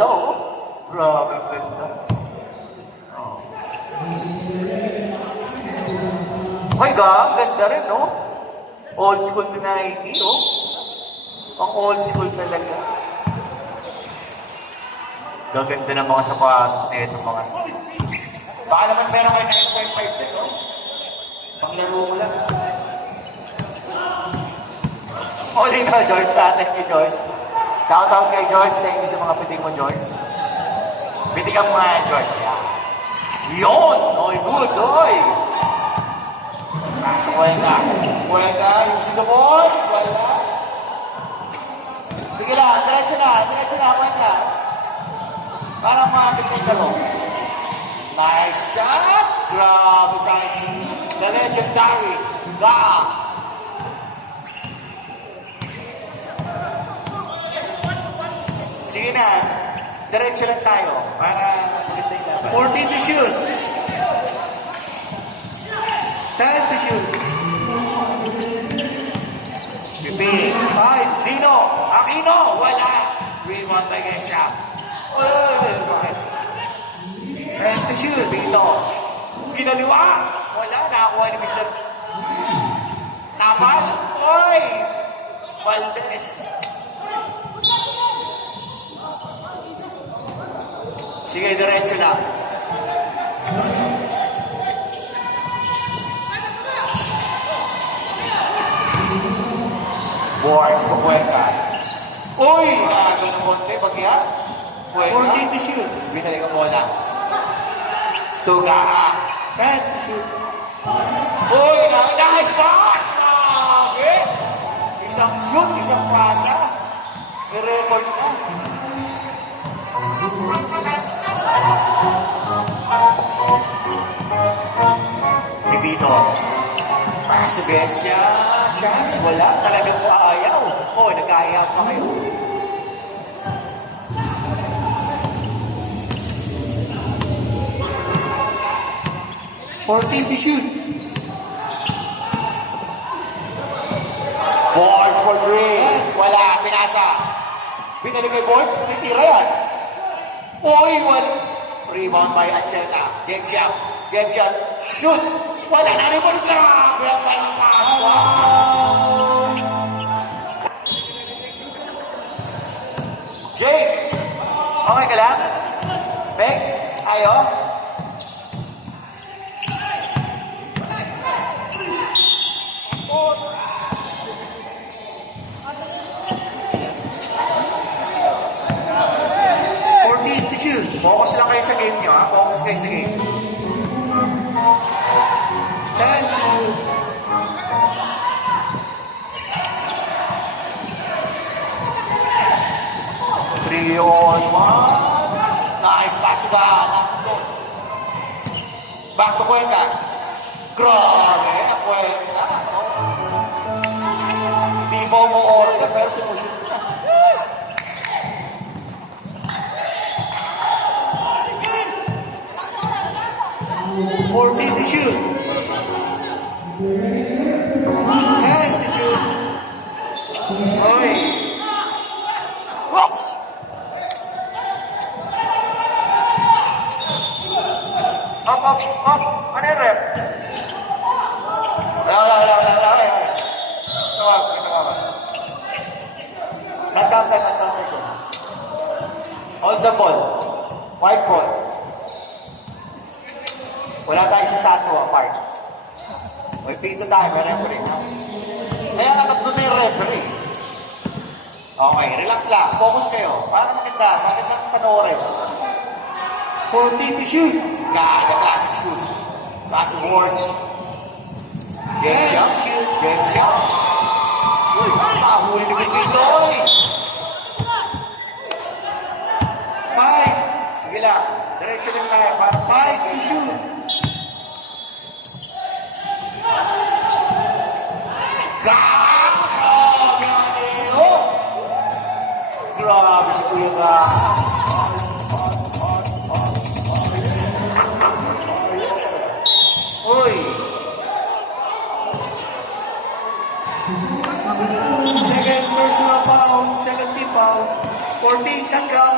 bulsa, oh. Grabe, ganda. Oh. My God, ganda rin, no? Old school na Nike, oh. Ang old school talaga. Gaganda ng mga sapatos na ito, mga. Baka naman meron kayo 9.5 dyan, no? Panglaro mo lang. Huli na, George. Thank you, George. Shout out kay George. Thank you sa mga pitik mo, George. Pitikan mo nga, George. Yeah. Yun! Oy, good, oy! Kaso Cuenca. Cuenca, yung sinubon. Wala. Sige na, diretso na, Cuenca. Para makakit na yung laro. Nice shot! Grabe sa the legendary Gaa. Sige na, diretso lang tayo para maganda yung laban. 14 to shoot. 10 to shoot. Pipi. Ay, Dino. Aquino. Wala. Rebound by Gesa. Uy, bakit? 10 to shoot. Dito. Ginaliwa. Wala. Nakakuha ni Mr. Tapal. Uy. Valdez. Sige, diretso lang. Boards ko Cuenca. Uy! Nakagal ng konti. Bagya. Cuenca. 14 to shoot. Binalik ang bola. Tuga. 10 to shoot. Uy! Nice pass! Grabe! Isang shoot, isang pasa. I-record na. Dito. Paso bestia. Chance. Wala. Talagang ayaw. Oh, nag-ayaw pa kayo. $14 to shoot. Boards for three. Wala. Pinasa. Binalik kay Boards. May tira yan. Uy, wala. Rebound by Acheta. James Young shoots. Wala na rin mo. Grabe ang palapas. Wow. Jake. Okay ka lang? Meg? Ayo? Focus lang kayo sa game nyo, ha? Focus kayo sa game. 10 to shoot. Three on one. Nice pass ba? Nice goal. Back to Cuenca. Grabe, Cuenca. Hindi mo order pero sinushoot na. 14 to shoot. 10 to shoot. Oy. Rocks. Up. Ano yung rep? Wala. Tawag. Nagkagay ko. Hold the ball. White ball. Wala tayo sa Sato apart. May pito tayo, may referee. Kaya natatlo na yung referee. Okay, relax lang. Focus kayo. Para maganda. Magandang panoorin. 14 to shoot. God, the classic shoes. Classic words. James Young. Uy, mahuli naman dito. 5. Sige lang. Diretso lang tayo. Para 5 to shoot. Grabe si Kuya Ga. Uy. Second personal foul. Second team foul. 14 shot clock.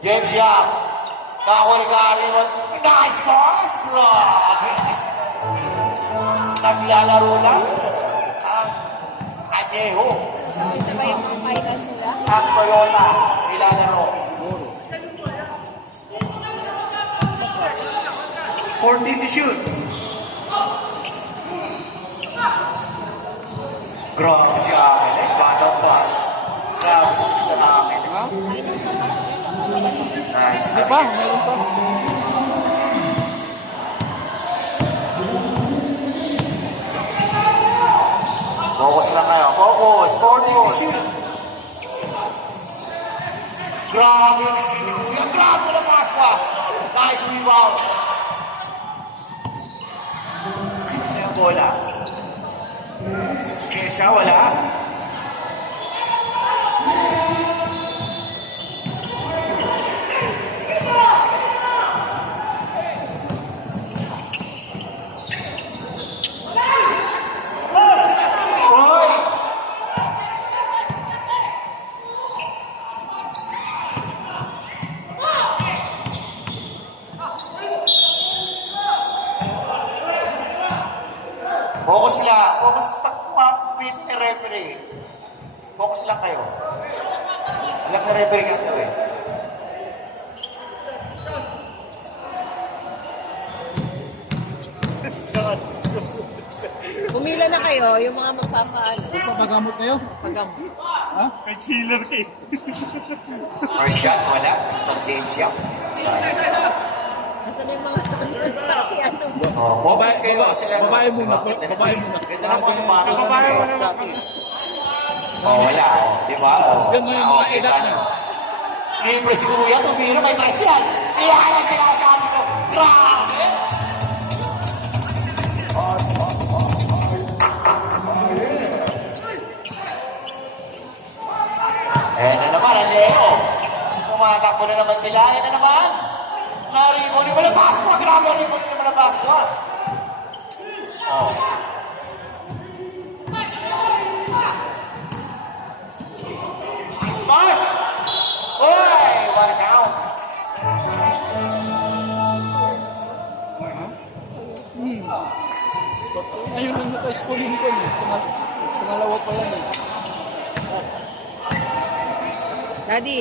James Young. Nakakuligari mo. Nice pass! Grabe! Naglalaro lang ang Añejo. Isa ba yung finals nila? Ang Toyota. Nilalaro. 14 to shoot. Grabe si Ameles. Batang pa. Grabe si Mr. Ameles. Diba? Nice. Di ba? Mayroon pa. Focus lang kayo. Focus. 14 to Focus. shoot. Grabe ang speed ni Kuya. Grabe na pass pa. Nice rebound. Ano yung bola? Kesa, wala? Oy! Focus lang. Focus pag tumitin ni referee. Focus lang kayo. Alam na referee ka ito eh. Bumila na kayo, yung mga magpapaano. Papagamot kayo? Pagamot. Ha? Kay killer eh. First shot, wala. Mr. James Young. Nasaan na yung mga pati ano? Oh, focus kayo. Sila. Babae muna, Diba? babae muna. Ganda naman kasi mga Sa babae muna naman. Oh, wala. Oh, di ba? Oh, Yan mo yung mga edad na. Libre si Kuya, tumira, may tres yan. Kaya kaya sinasabi ko, grabe! Eh na naman, ang Leo. Pumatakbo na naman sila. Eh na naman. Naribon ni Malabas mo. Grabe, ribon ni Malabas mo. Oh. Smash! Oy! What a count. Ayun lang naka-schooling ko eh. Pangalawa pa lang eh. Daddy,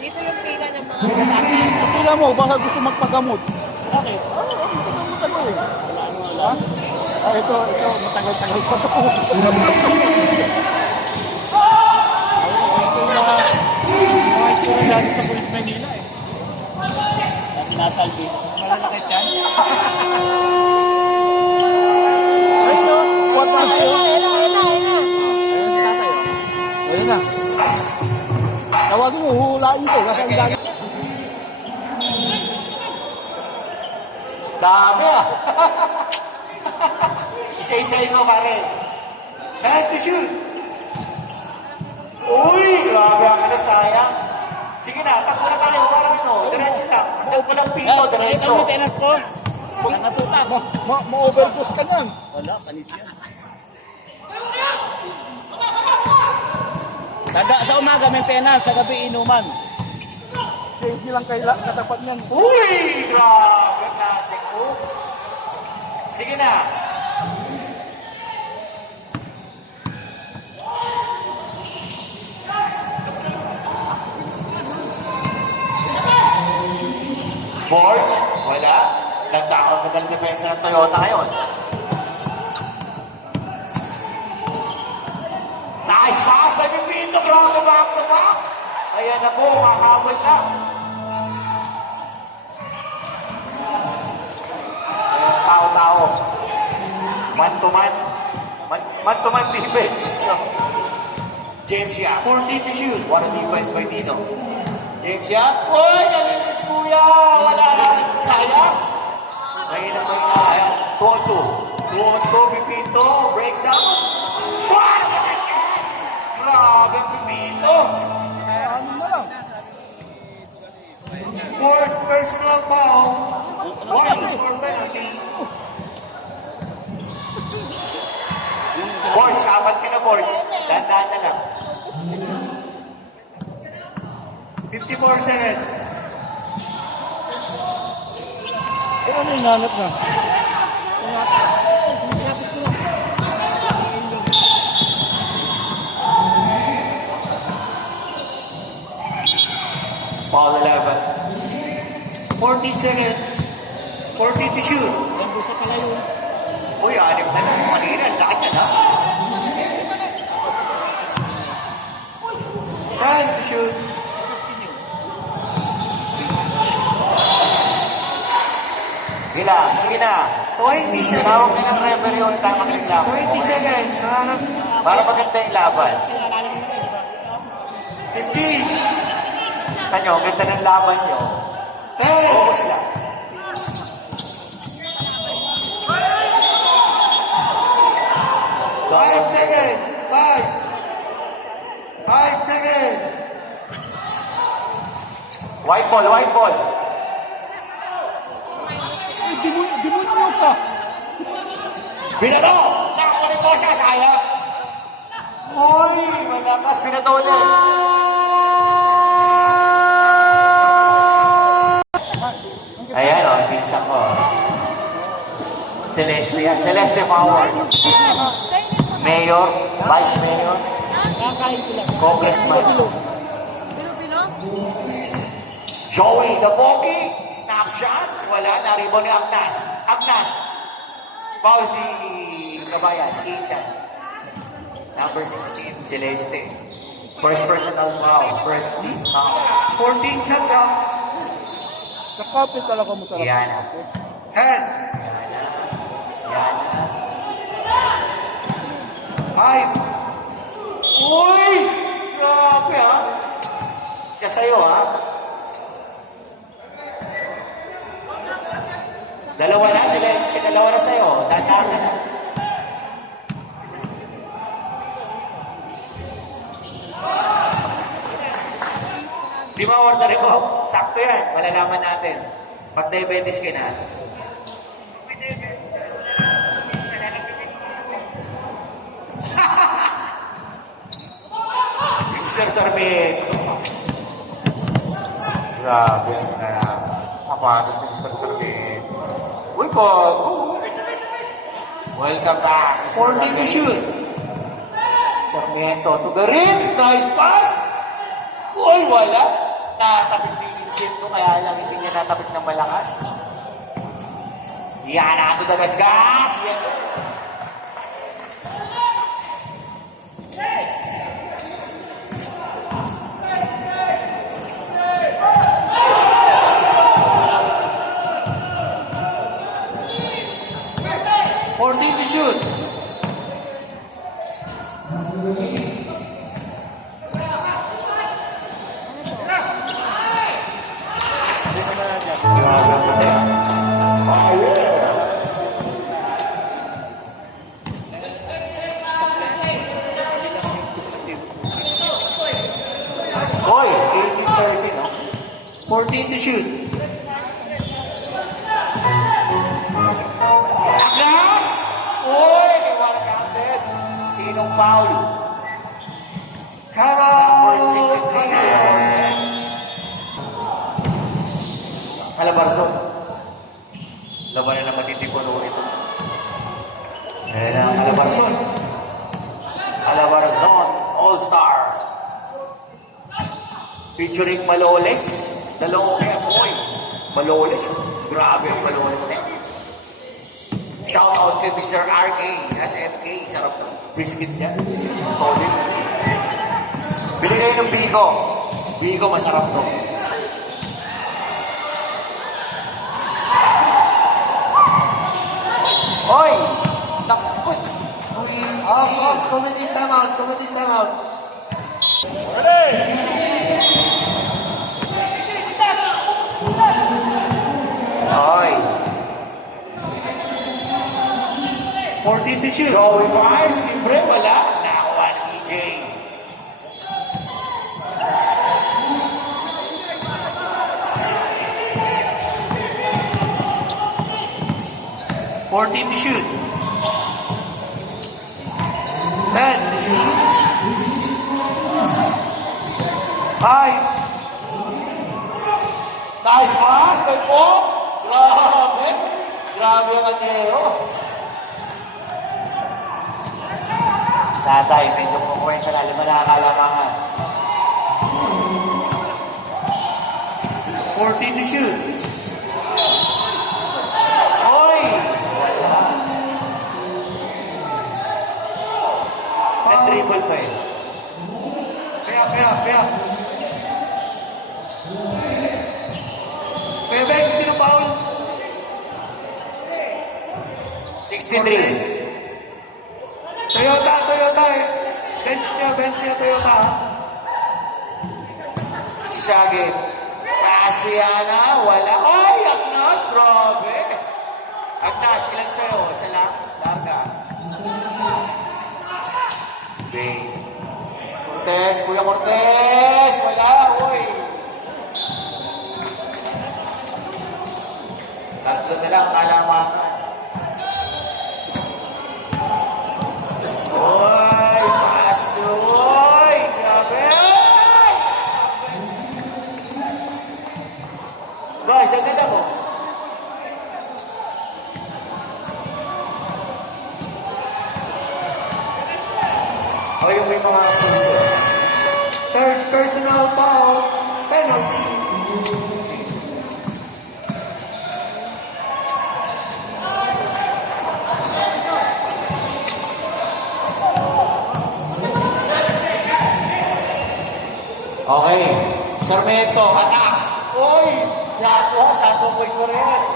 dito yung pila ng mga magpapaano. Pila mo, baka gusto magpagamot. Bakit? Pagamot ako eh. Ha? Ah, ito, matagal-tagal pa ito. Ito na, mga itsura dati sa Police Manila eh. Kasi nasalbi. Malalakit yan. Ay, ito. What na kayo? Ayun na. Ayun si tatay. Ayun na. Tawagin mo, hulain ko. Kasi ang dami. Dami ah. Isa-isayin mo, pare. Head to shoot. Uy, grabe ang kala, sayang. Sige na, takbo na tayo. Parang ito, diretso lang. Hanggang ko lang pito, diretso. tenas ko. Wala natutak. Ma-overdose ka niyan. Wala, panis yan. Sa umaga maintenance, sa gabi inuman. Change lang katapat niyan. Uy, grabe, klase ko. Sige na. Forge, wala. Nagtakot na ng depensa ng Toyota ngayon. Nice pass by Pipito. Grabe, back to back. Ayan na po, makakawal na. Ayan, tao-tao. Man to man. Man to man defense. No. James Young. 14 to shoot. What a defense by Dino. James Young. Uy, nalinis kuya. Wala lang. Sayang. Mahina pa yung ayan. 2-2. 2-2. Pipito. Breaks down. What a basket! Grabe ang Pipito. Ano na lang? Fourth personal foul. Warning for penalty. Boards, apat ka na boards. Dahan-dahan na lang. 54 seconds. Ano yung nanap na? Lapit ko lang. Foul 11. 40 seconds. 40 to shoot. Yan doon sa palayo. Uy, 6 na lang. Kanina, laki niya na. 10 to shoot. Ilang, sige na. 20 seconds. Tinawag ka ng referee yung tama ng laban. 20 seconds. Hanap. Para maganda yung laban. 15. Tanyo, ang ganda ng laban nyo. 10. Focus lang. Five seconds. 5. 5 seconds. White ball, white ball. Eh, di mo na ka. Binato! Tsaka kunin ko siya, sayang. Uy, malakas, binato na. Ayan o, pinsa ko. Celeste yan. Celeste Power. Mayor, Vice Mayor, Kakain ko lang. Congressman. Joey, the Pogi. Snapshot. Wala na. Rebound ni Agnas. Agnas. Foul si Kabayan. Si Itzan. Number 16. Celeste. First personal foul. First team foul. 14 shot clock. Sa kapit talaga mo talaga. Yana. 10. Yana. 5. Uy! Grabe ha. Isa sa'yo ha. Dalawa na, Celeste. Dalawa na sa'yo. Tandaan ka na. Di ba order ko? Sakto yan. Malalaman natin. Pag diabetes ka na. Mr. Sarmiento. Grabe. Sapatos ni Mr. Sarmiento. Uy, Coco. Welcome back, Mr. 40 to shoot. Sarmiento to the rim. Nice pass. Uy, wala. Natapit ni Vincent ko, kaya lang hindi niya natapit ng malakas. Yan na to the gasgas. Yes, sir. To shoot. Grabe ang puti. Hoy, 18-30, no? 14 to shoot. Aglas! Uy, may wala counted. Sinong foul? Come Number on. 6 and Yes. Calabarzon. Laban na ng matitipon ito. Ayan ang Calabarzon. Calabarzon All-Star. Featuring Maloles. Dalawang kaya, boy. Maloles. Grabe ang Maloles na. Shout out kay Mr. RK. SMK. Sarap na. Biscuit niya. Solid. Bili kayo ng Bigo. Bigo, masarap to. Hoy! Naku! Uy! Off. Comedy timeout. Comedy timeout. Hoy! 14 to shoot. Joey Mars, libre, wala. Nakuha ni EJ. Fourteen to shoot. 10 to shoot. 5. Nice pass, kay Pop. Grabe. Grabe ang Andero. Tatay, medyo kumukwenta na. Lima na akalamangan. 14 to shoot. Oy! Wala. Nag-dribble pa eh. Kaya. Kaya Ben, sino foul? 63. Toyota eh. Bench niya, Toyota. Sagit. Kasiana, wala. Ay, Agnas, grabe. Agnas, ilan sa'yo? Isa lang? Larga. Bing. Cortez, Kuya Cortez. Wala, uy. Tatlo na lang, kalamangan. Uy, pass to, uy. Grabe. Ay, grabe. Guys, ang ganda mo. O yung may mga puso. Third personal foul. Penalty. Okay. Sarmiento, atas. Uy! Jato, Santo Boys Morales.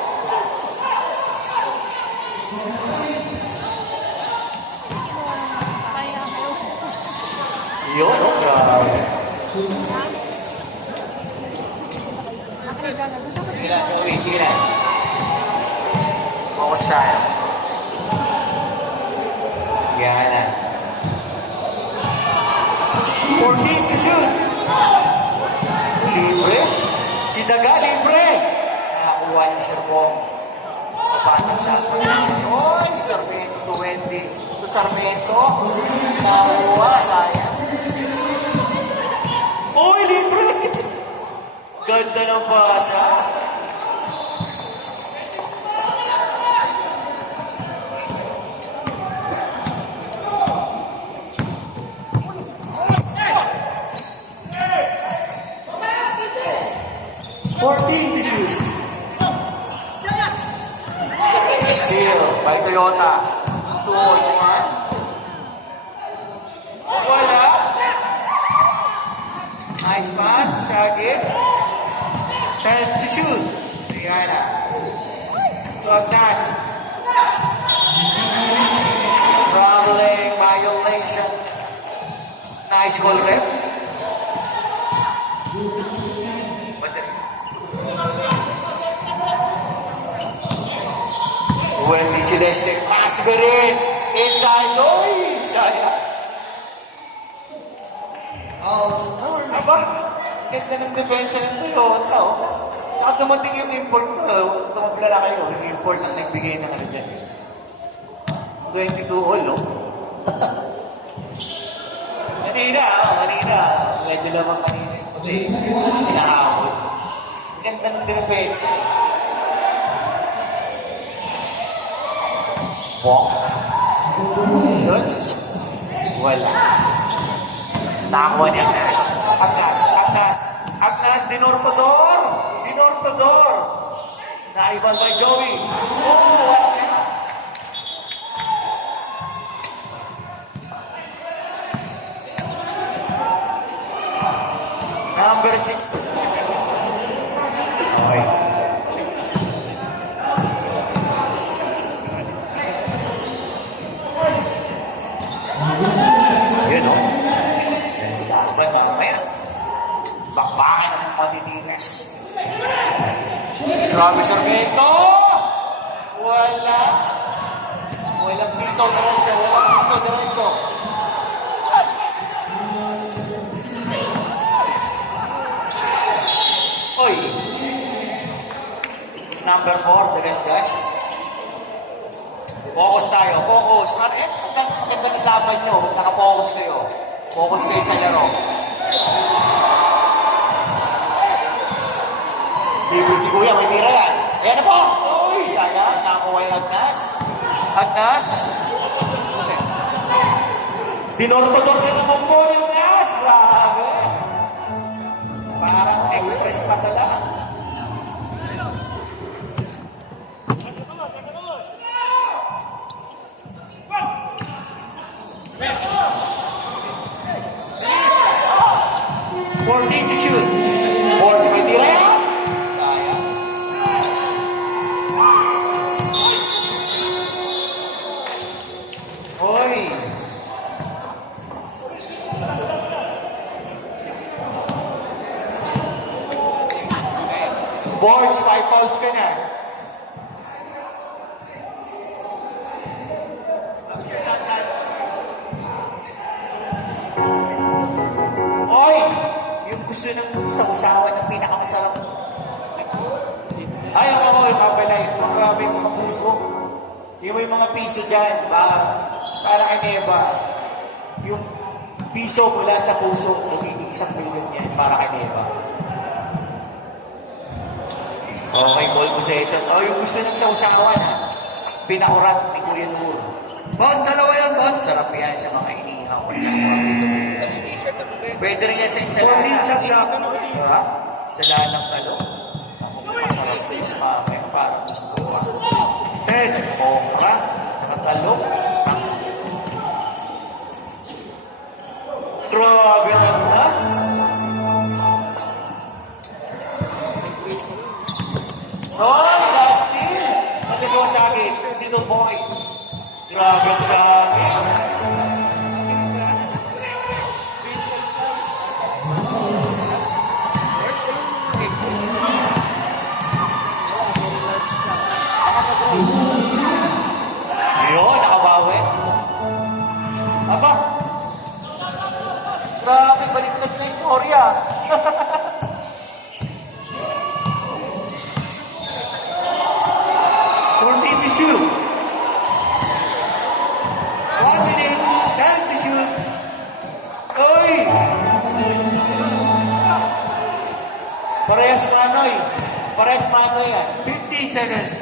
Yun, oh, grabe. Sige na, Joey, sige na. Focus tayo. Yan na. 14 to shoot. Libre. Si Daga, libre. Nakakuha ni Sir Bong. Kapatang sa Oy, si Sarmiento, 20. Ito Sarmiento. Nakakuha, sayang. Uy, libre. Ganda ng basa. Steal by Toyota. 2 on 1. Wala. Nice pass, Sagit. 10 to shoot. Triana. To Agnas. Traveling violation. Nice goal, rep. Wendy Celeste, pass ka rin. Inside, oy! Sayang. Aba, ganda ng depensa ng Toyota, oh. Tsaka dumating yung import ko, tumablala kayo, yung import ang nagbigay ng ano dyan. 22 all, oh. Kanina. Medyo lamang kanina yung puti. Hinahabol. Ganda ng depensa. Bong. Shoots. Wala. Nakakuha ni Agnas. Agnas, Dinortodor. Naiban by Joey. Oh, wala. Number 6. Okay. Yun, o. Laban mamaya. Bakbakan ng matitigas. Grabe, Sarmiento! Wala. Walang dito, diretso. Oy! Number 4, Dagasgas. Focus tayo, focus. Ang ganda ng laban nyo, nakafocus kayo. Focus kayo sa laro. Bibi si Kuya, may mira yan. Ayan na po! Uy, Sayang, nakakuha yung Agnas. Agnas. Dinortodor na naman po ng Agnas. Grabe. Parang express pa tala. Fourteen to shoot. Force may tira. Sayang. Hoy. Boards, 5 fouls ka na. Hoy! Yung gusto ng sausawan ng pinakamasarap. Ay, ako, yung mga pala, yung mga may mga puso. Yung may mga piso dyan, para kay Neba. Yung piso mula sa puso, magiging 1,000,000 yan para kay Neba. Okay, ball possession. Oh, yung gusto ng sausawan, ha? Pinakurat ni Kuya Nur. Bon, dalawa yan, Bon. Sarap yan sa mga inihaw at saka mga prito. Pwede rin yan sa ensalada. 14 shot clock. Diba? Sa lahat ng talong. Ako, masarap sa yung mamaya. Parang gusto ko. 10. Okra. Saka talong. Grabe ang agnas. Oh, Dusty! Nagagawa sa akin. Dito, boy. Grabe ang sa akin. Yun, nakabawi. Aba. Grabe, baliktad na istorya. 14 to shoot. 1 minute, 10 to shoot. Uy! Parehas manoy. Parehas manoy yan. 50 seconds.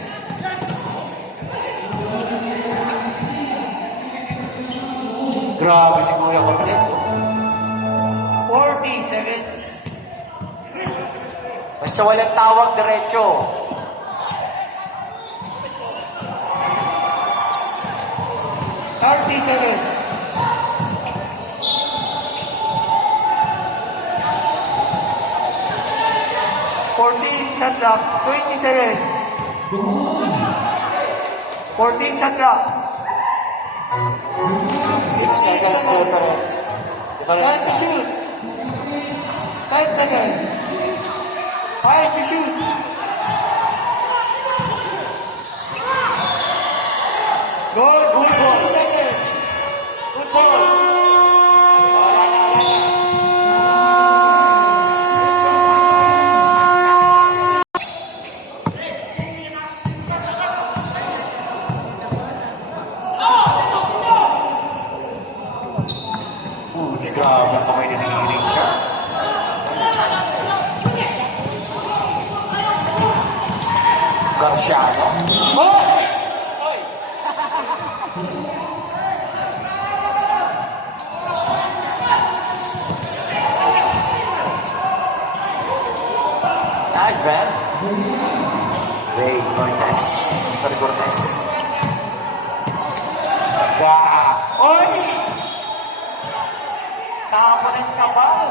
Grabe si Kuya Cortez, oh. 40 seconds. Basta walang tawag diretso. Seconds. 14 shot clock. 20 seconds. 14 shot clock. 6 seconds difference. Time to shoot. 5 seconds. 5 to shoot. Good. Good ball. 2 seconds. Good ball. Wala na, wala na. Grabe ang kamay na nangihiling siya. Garciano. Hoy! Hoy! Nice, man. Ray Cortez. Sorry, Cortez. Oy! Tapa ng sabaw.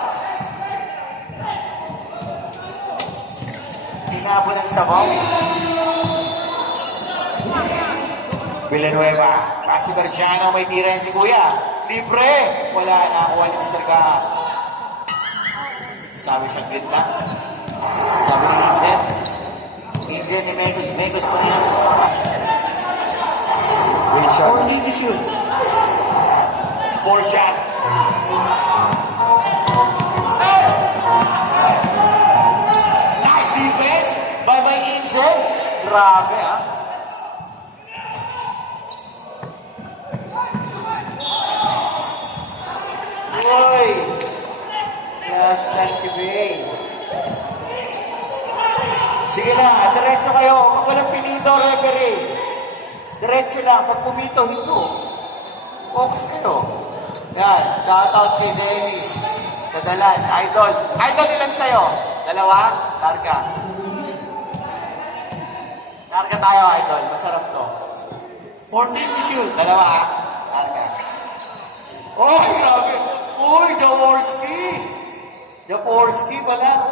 Tinabo ng sabaw. Villanueva. Kasi Garciano, may tira yan si Kuya. Libre. Wala na. Kuha ni Mr. Ka. Sabi sa grid lang. Sabi ni Inzen. Inzen ni Megos pa niya. Great shot. 14 to shoot. 4 shot. Nice defense by Inzen. Grabe, ha? Uy! Last na si Bay. Sige na, diretso kayo. Pag walang pinito, referee. Diretso lang. Pag pumito, hinto. Focus kayo. Yan. Shout out kay Dennis. Dadalan. Idol. Idol ilan sa'yo? Dalawa? Larga. Larga tayo, idol. Masarap to. 14 to shoot. Dalawa, ah. Larga. Oh, grabe. Uy, Jaworski. Jaworski pala.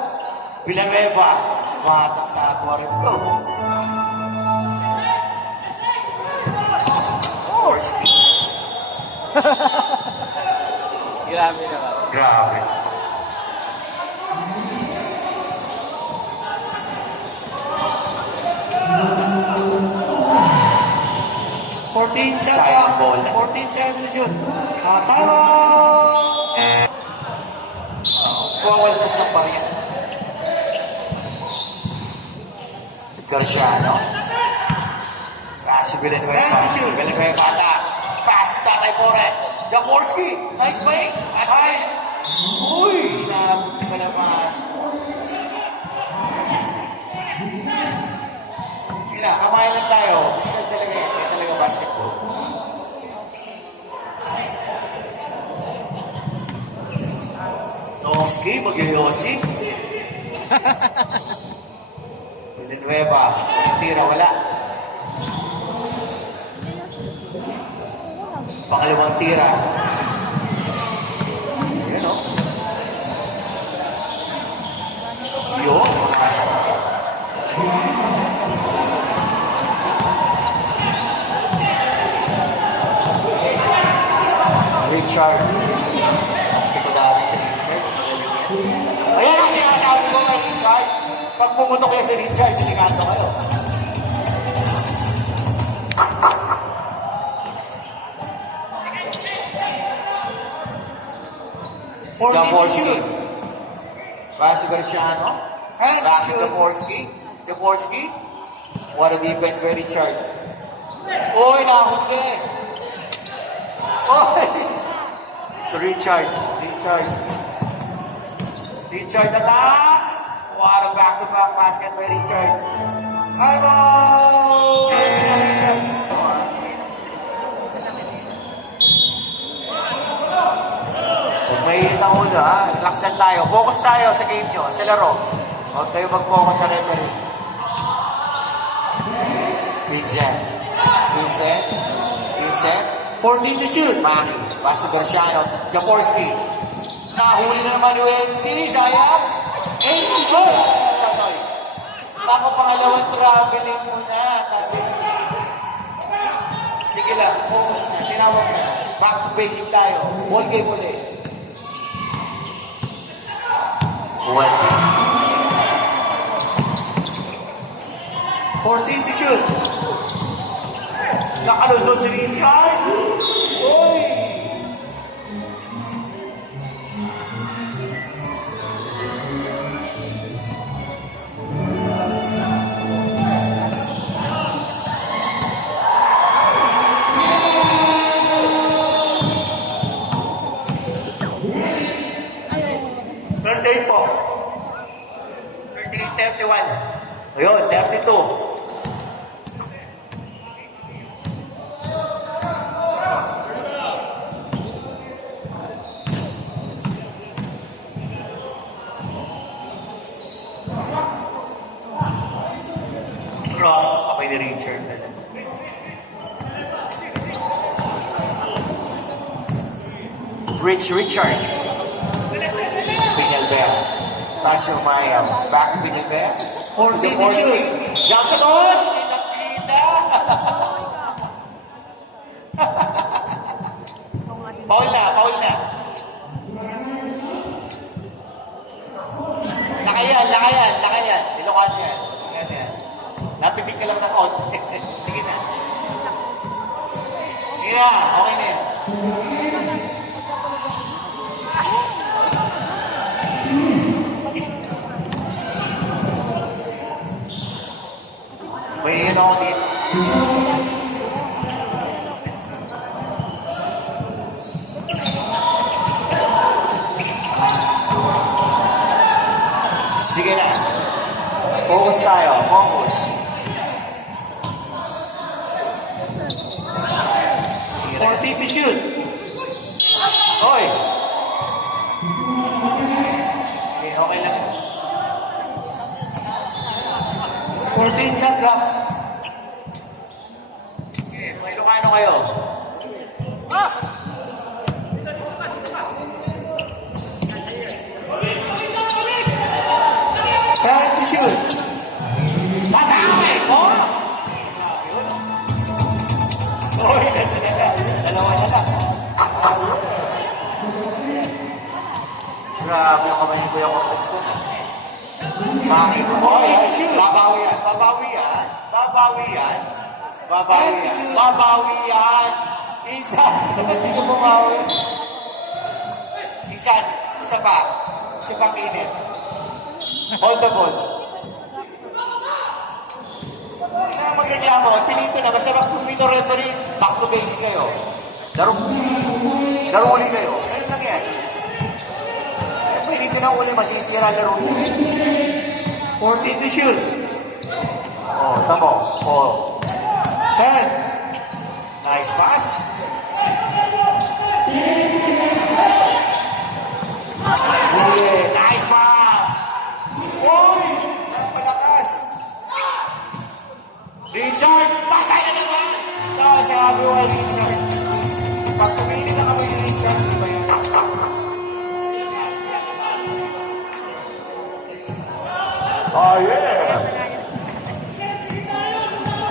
Villanueva. Matak sa aquarium ko. Jaworski. Grabe naman. Grabe. Sayang bola. 14 seconds to shoot. Tama! Kuwawaltas ng pariyan. Garciano. Pass si Villanueva. Villanueva attacks. Pass si Tatay Pore. Jaworski. Nice play. Pass play. Uy! Malamas. Kaya, kamay lang tayo. Biskal talaga yan. Kaya talaga basketball. Noski, mag-yosi. Villanueva. Yung tira, wala. Pangalawang tira. Ayan o. Yun, makasok. Richard. Hindi ko dami si Richard. Ayan ang sinasabi ko kay Richard. Pag pumutok yan si Richard, tinikanto kayo. Jaworski. Pass to Garciano. Back to Jaworski. Jaworski. What a defense by Richard. Uy, nahuli. Uy. To Richard. Richard attacks. What a back-to-back basket by Richard. Time out! Richard. Huwag mainit ang ulo, ha? Relax lang tayo. Focus tayo sa game nyo, sa laro. Huwag kayo mag-focus sa referee. Vincent. 14 to shoot. Manny. Pass to Garciano. Jaworski. Nahuli na naman ni Wendy. Sayang. 8 to shoot. Tako pangalawang traveling muna. Sige lang. Focus na. Tinawag na. Back to basic tayo. Ball game ulit. Wendy. 14 to shoot. Nakalusot si Richard. Uy! Third po. 38, 31. Ayun, 32. Wrong. Okay ni Richard. Richard. Pinelbea. Pass yung Maya. Back Pinelbea. 14 to shoot. Jackson on! Kita-kita! Paul na. Lakayan. Ilokan yan. Yan. Napitig ka lang ng konti. Sige na. Sige na. Okay na yan. May yun ako dito. Sige na. Focus tayo. Focus. Fourteen to shoot. Hoy! Okay, okay lang. 14 shot clock. Okay, may Ilocano kayo. Ten to shoot. Patay! Oh! Hoy, dalawa na lang. Grabe yung kamay ni Kuya Cortez ko na. Bakit? Hoy, babawi yan. Babawi yan. Babawi yan. Babawi yan. Babawi yan. Minsan, hindi ko bumawi. Minsan, isa pa. Isa pang init. Hold the ball. Hindi na magreklamo. Pinito na. Basta mag-pumito referee, back to base kayo. Laro ulit kayo. Ganun lang yan. Kung pinito na uli, masisira ang laro nyo. 14 to shoot. Oh, tamo. Oh. 10. Nice pass. Huli. Nice pass. Uy! Napalakas. Richard! Patay na naman! Sabi ko kay Richard. Pag tumili na kami ni Richard, di ba yan? Oh, yeah!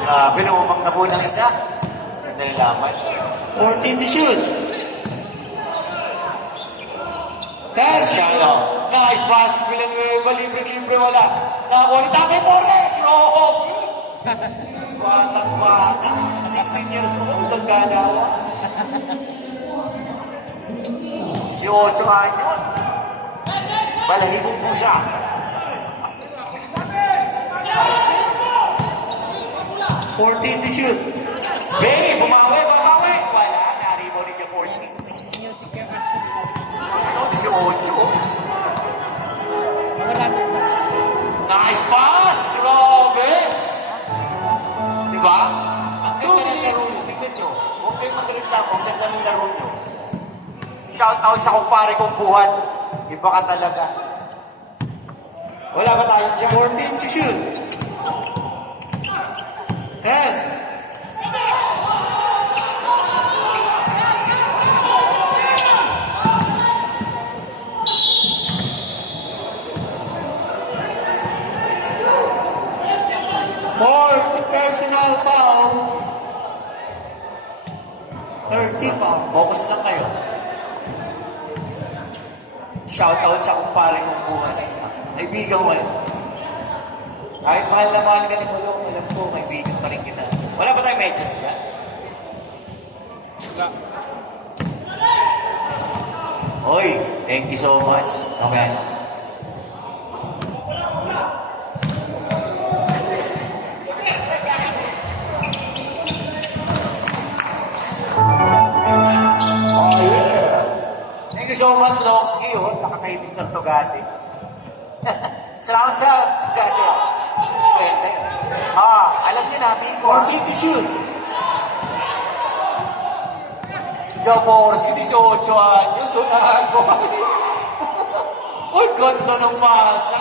Grabe, lumabang na po ng isa. Ganda nilaman. 14 to shoot. 10 Marciano. Nice pass. Villanueva. Libre-libre wala. Nakakuha ni Tatay Porre. Oh! Batang-bata. 16 years old. Ang galawa. Si Ocho Anyon. Balahibong pusa. to shoot. Baby, bumawi, babawi. Wala. Naribo ni Jaworski. Ano? Si Ocho. Nice pass! Grabe! Diba? Ang ganda ng laro nyo. Tingnan nyo. Huwag kayong magreklamo. Ang ganda ng laro nyo. Shout out sa kumpare kong buhat. Iba ka talaga. Wala ba tayong dyan? 14 to shoot. 10. Fourth personal foul. 30 foul. Focus lang kayo. Shout out sa kumpare kong buhat. Kaibigan mo. Kahit mahal na mahal ka ni Mulong, alam ko, kaibigan pa rin kita. Wala ba tayong medyas dyan? Hoy, thank you so much. Okay. Oh, yeah. Thank you so much, Noxy, oh, tsaka kay Mr. Togate. Salamat sa Togate. Pwede. Alam niyo na, Bicor. 14 to shoot. Gabor, si 18 anyos, unago. Uy, ganda ng pasa.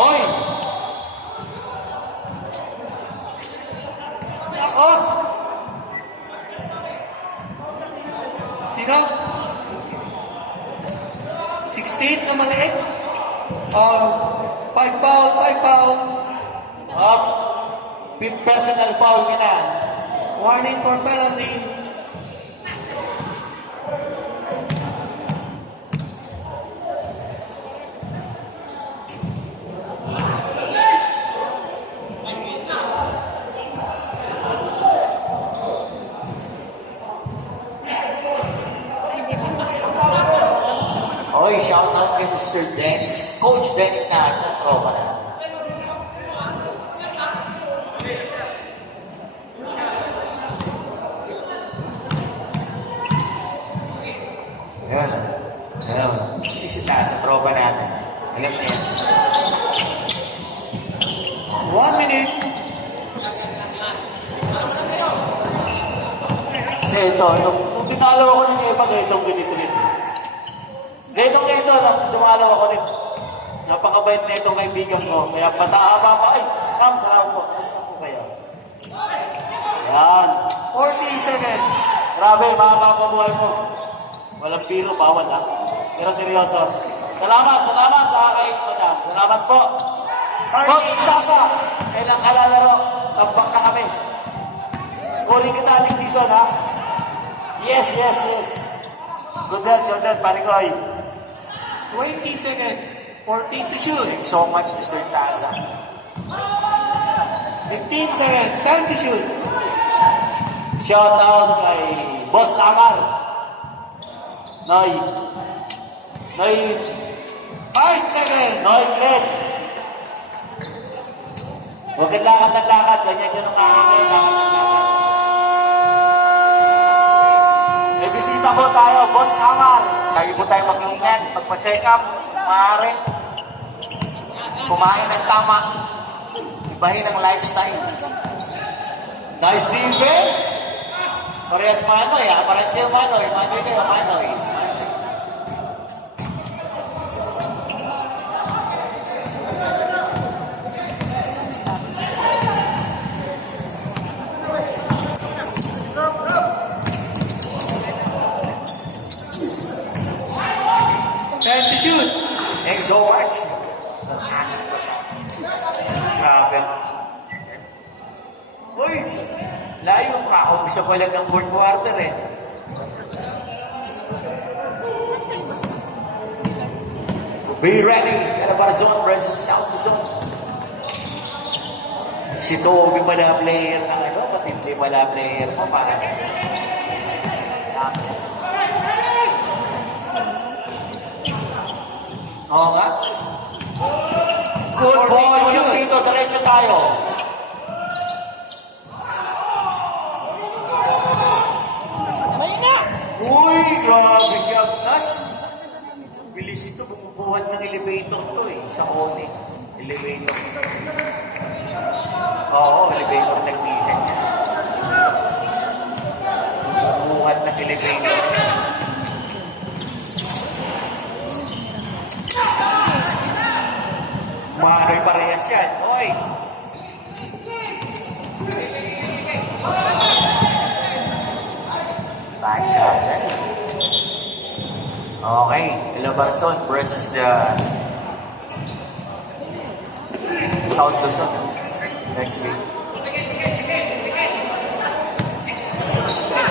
Uy! Ako! Sino? 16 na maliit. 5 foul, 5 foul. Fifth personal foul ka na. Warning for penalty. Oy, shout out kay Mr. Dennis. Coach Dennis Nasa. Tropa na. Ayan. Ayan. Isip na sa tropa natin. Alam niya. Ito. Nung dinalaw ako ng iba, ganitong ganito rin. Ganito, dumalaw ako rin. Napakabait na itong kaibigan ko. Kaya patahaba pa. Ay, ma'am, salamat po. Basta po kayo. Yan. 40 seconds. Grabe, mga kapabuhay mo. Walang biro, bawal lang. Pero seryoso. Salamat sa kay madam. Salamat po. Coach Sasa, kailang kalalaro. Tambak na kami. Kunin kita next season, ha? Yes. Good health, Parigoy. 20 seconds. 14 to shoot. Thanks so much, Mr. Taza. 15 seconds. Time to shoot. Shout out kay Boss Amar. Noy 5 seconds. Glenn. Huwag kang lakad. Ganyan yun ang aking lakad. May bisita po tayo, Boss Amar. Lagi po tayo mag-iingat. Pagpa-check up, maaari kumain ng tama. Ibahin ang lifestyle. Nice defense. Parehas Manoy, ha? Parehas kayo Manoy. Manoy kayo, Manoy. Time to shoot. Thanks so much. Grabe. Uy, layo pa ako. Isa pa lang ng fourth quarter eh. Be ready. Calabarzon versus South Zone. Si Toby pala player ng ano, matindi pala player mo. Oo nga. Good ball. Walang dito. Diretso tayo. Uy, grabe si Agnes. Bilis to. Bumubuhat ng elevator to eh. Sa Oni. Elevator. Oo, elevator technician niya. Bumubuhat ng elevator. Manoy parehas yan. Oy. Back shot. Okay. Calabarzon versus the South Luzon. Next week.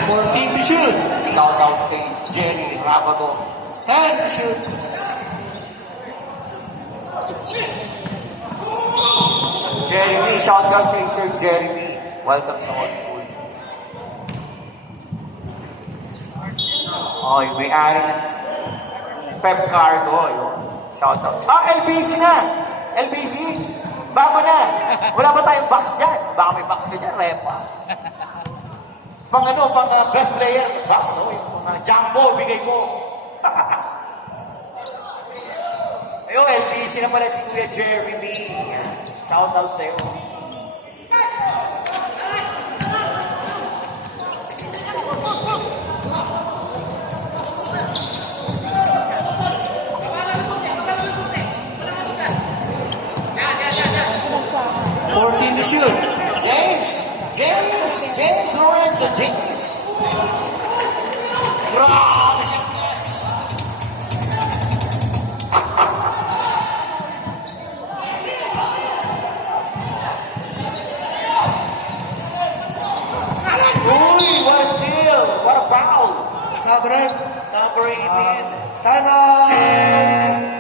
14 to shoot. Shout out kay Jerry Rabago. 10 to shoot. Jeremy, shout out kay Sir Jeremy. Welcome sa old school. Oh, yung may-ari ng Pep Cardo. Yun. Shout out. LBC na! LBC! Bago na! Wala ba tayong box dyan? Baka may box ka dyan, repa. Pang best player, box no? Yung mga jumbo, bigay ko. Ayun, LBC na pala si Kuya Jeremy. Shout out sa'yo. To shoot. James Lawrence and James. Grabe siya. Uy, what a steal. What a foul. Sabret. Number 18. Time out.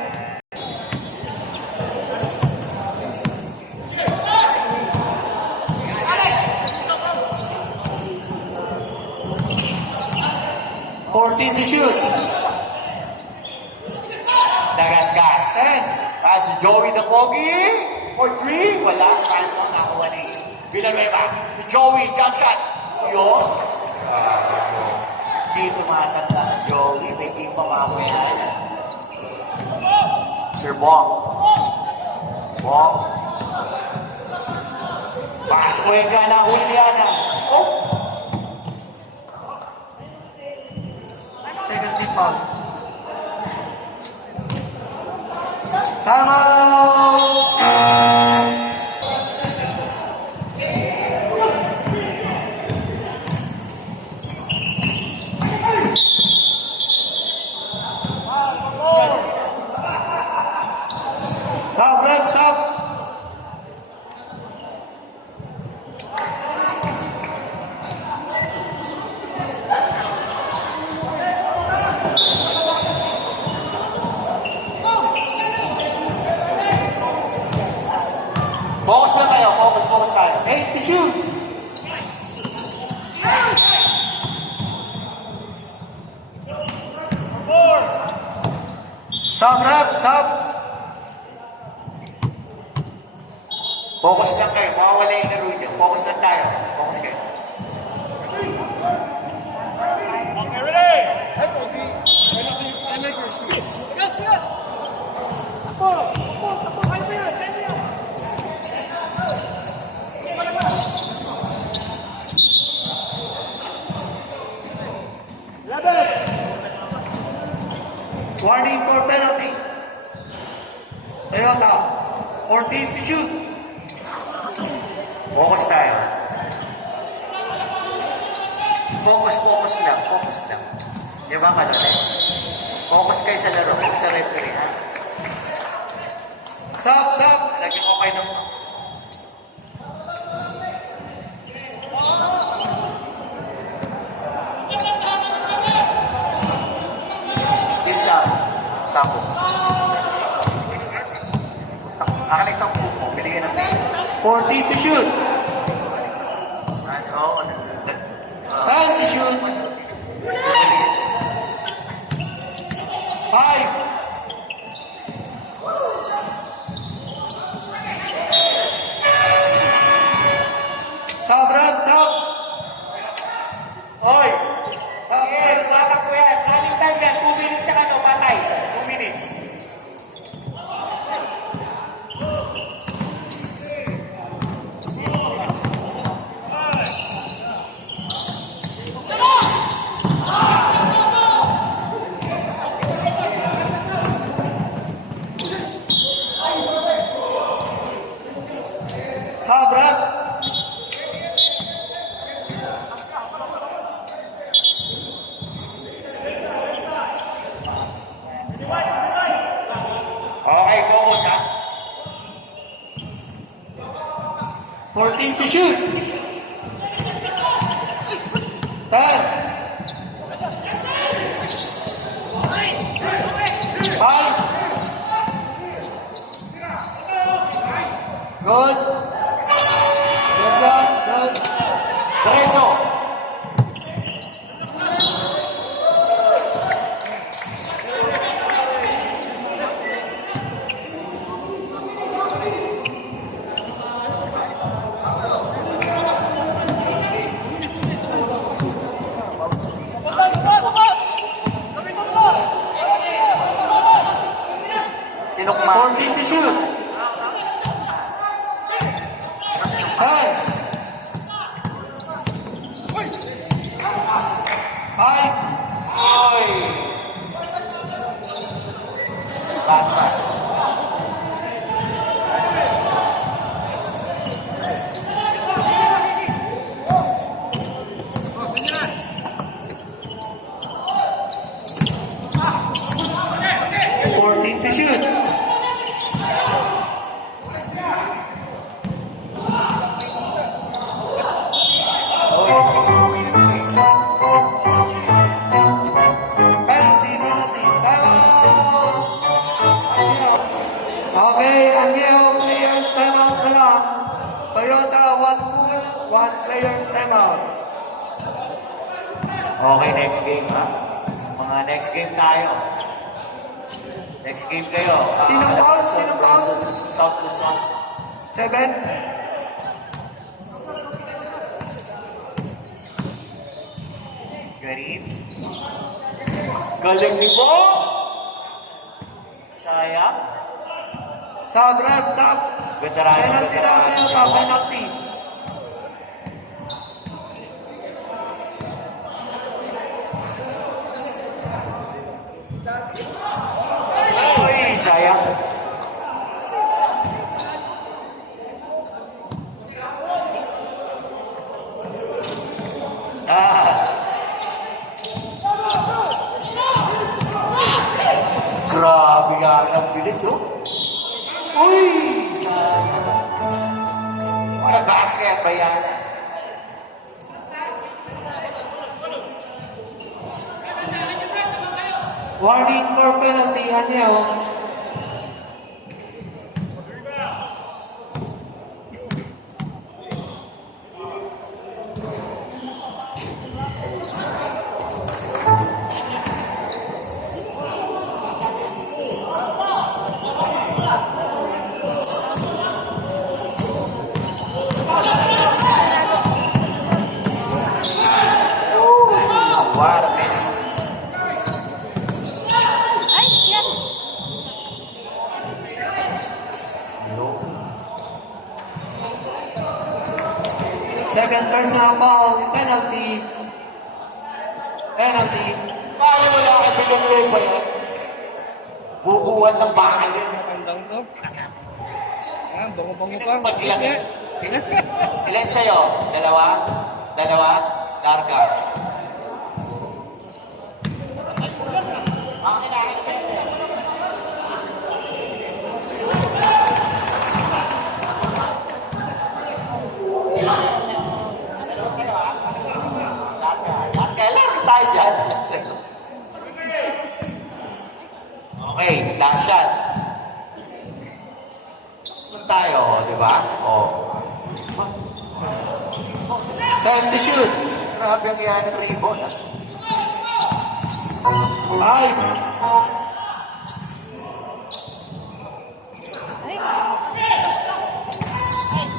14 to shoot. Dagas-gas. Pass si Joey the Pogi. For 3. Wala. Tanto nakuha ni Villanueva. Si Joey, jump shot. Yun. Dito matanda. Joey, may team pa mamaya. Sir Bong. Bong. Pasok mo yung gana, huli ni Ana. Oh, Second team foul. Timeout! Sub, ref, sub. focus lang tayo. Focus tayo. 8 to shoot. Sub, ref, sub. Focus lang kayo. Mawawala yung laro niyo. Focus lang tayo. Focus kayo. Warning for penalty. Toyota, 14 to shoot. Focus tayo. Focus lang. Focus lang. Di ba, Malones? Focus kayo sa laro. Sa referee, ha? Sub, sub. Lagyan ko kayo ng... Team sa... Sampo. Akalay sa pupo. Biligyan ng... 14 to shoot. Oo. 10 to shoot. 5. Sub, ref, sub. Hoy! Yes, tatakbo yan. Running time yan. 2 minutes sa ano, patay. 2 minutes. Sub, ref. Okay, focus ha. 14 to shoot. 10. 5. Good. Good one. Good. Diretso. Sinukma. 14 to shoot. 10. 5. Oy! Bad pass. To shoot. Penalty, time out. Okay, Angel players time out na lang. Toyota, 1 full, 1 players time out. Okay, next game ha. Mga next game tayo. Next game kayo. Sinong foul? Luzon Sinong foul? versus South Luzon. 7. Garib. Galing ni Bo! Sayang. Sub, ref, sub. Veterano. Penalty na, Toyota, penalty. sayang. Grabe nga ang bilis, oh. Uy! Sayang. Walang basket ba yan? Warning for penalty, Hanyao. What a miss. Ay, yan. Second personal foul, penalty. Penalty. Paano wala ka pinag-play ba yan? Bubuhan ng bakal yun. Magandang to. Ah, bango-bango pa. Paglamig. Ilan sa'yo? Dalawa? Dalawa? Larga. Larga tayo dyan. Okay, last shot. Tapos tayo, di ba? Oh. Time to shoot. Grabe ang yan ng rebound. Ah. 5.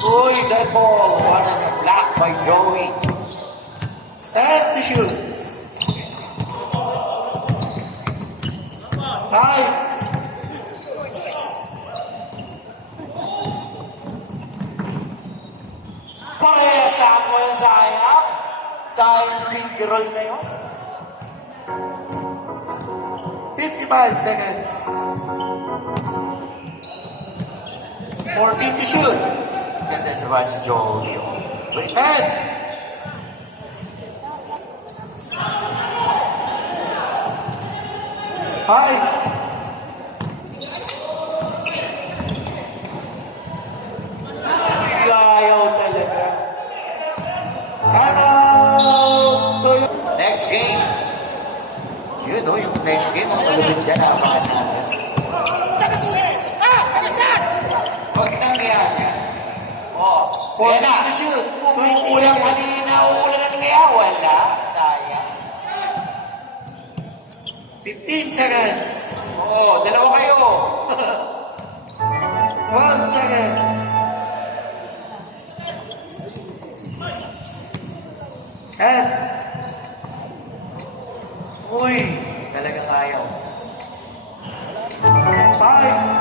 Uy, that ball. What a block by Joey. Time to shoot. 5. Parehasa ako yung sayang. Sayang pink roll na yun. 55 seconds. 14 to shoot. Ganda siya ba si Joey? Oh. Wait, 10. 5. ayaw talaga. Count to you. Next game. Yun o, yung next game. Ang malulog dyan, abangan natin. Huwag nang yan. Oh, 14 yan na. to shoot. Umuulang kanina, uulan kaya wala. Sayang. 15 seconds. Oo, dalawa kayo. 1 second. And Uy, talagang ayaw. 5.